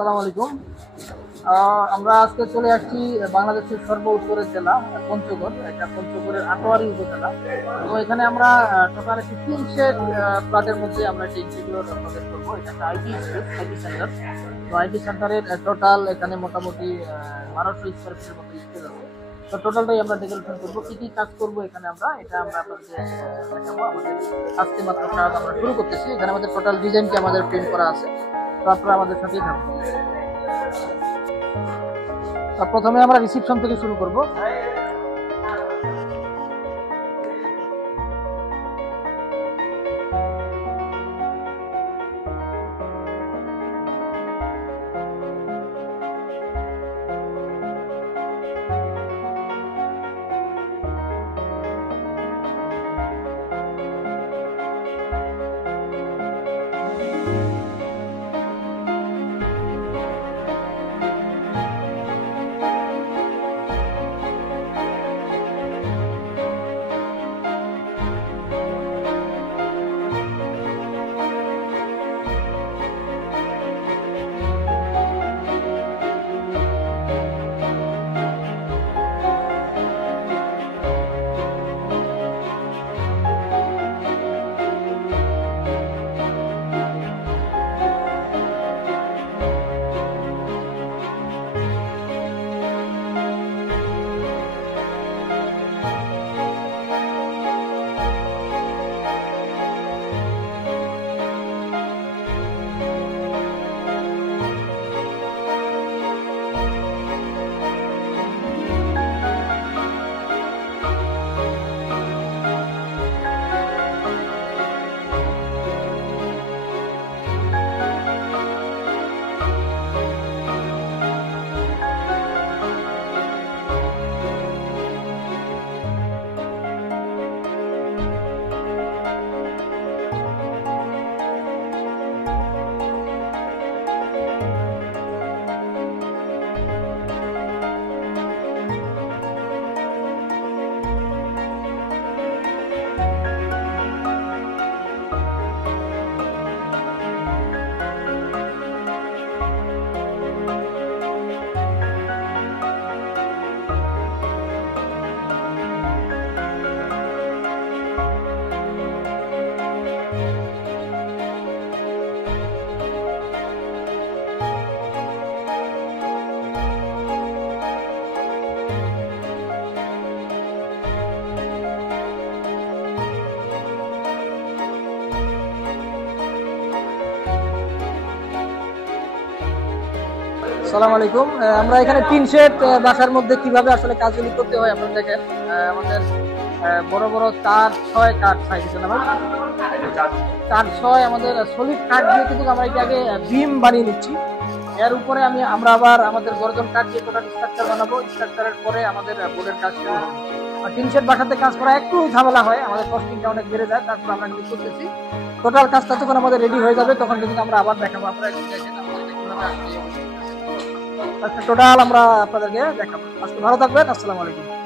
আসসালামু আলাইকুম। আমরা আজকে চলে আসছি বাংলাদেশের সর্ব উত্তরের জেলা পঞ্চগড়। এটা পঞ্চগড়ের আটোয়ারি উপজেলা। তো এখানে আমরা টোটাল একটি 3 সেট ফ্ল্যাটের মধ্যে আমরা একটা ইন্টিরিয়র আপনাদের করবো। এটা একটা আইটি স্পেস, আইটি সেন্টার। তো আইটি সেন্টারের টোটাল এখানে মোটামুটি 1200 স্কোয়ার ফিটের মতো স্পেস আছে। তো টোটালটাই আমরা ডেকোরেশন করবো। কি কি কাজ করবো এখানে আমরা আপনাদের দেখাবো। আমাদের আজকে মাত্র কাজ আমরা শুরু করতেছি। এখানে আমাদের টোটাল ডিজাইনটি আমাদের প্রিন্ট করা আছে। তো আপনারা আমাদের সাথেই থাকুন। প্রথমে আমরা রিসিপশন থেকে শুরু করব। আসসালামু আলাইকুম। আমরা এখানে 3 সেট বাসার মধ্যে কিভাবে আসলে কাজগুলি করতে হয় আপনারা দেখেন। আমাদের বড় বড় 4-6 কাঠ সাইজ আছে না ভাই, 4-6 আমাদের সলিড কাঠ দিয়ে কিন্তু আমরা এটাকে বিম বানিয়ে নিচ্ছি। এর উপরে আমরা আবার আমাদের গর্জন কাঠ দিয়ে টোটাল স্ট্রাকচার বানাবো। স্ট্রাকচারের পরে আমাদের বোর্ডের কাজ শুরু হবে। আর 3 সেট বাসাতে কাজ করা একটু ঝামেলা হয়, আমাদের কস্টিংটা অনেক বেড়ে যায়। তারপর আমরা কিন্তু করতেছি টোটাল কাজটা যখন আমাদের রেডি হয়ে যাবে তখন কিন্তু আমরা আবার দেখাবো। আপনারা একটু দেখেন আমাদের কিভাবে আসছে। আচ্ছা, টোটাল আমরা আপনাদেরকে দেখাবো। আজকে ভালো থাকবেন। আসসালামু আলাইকুম।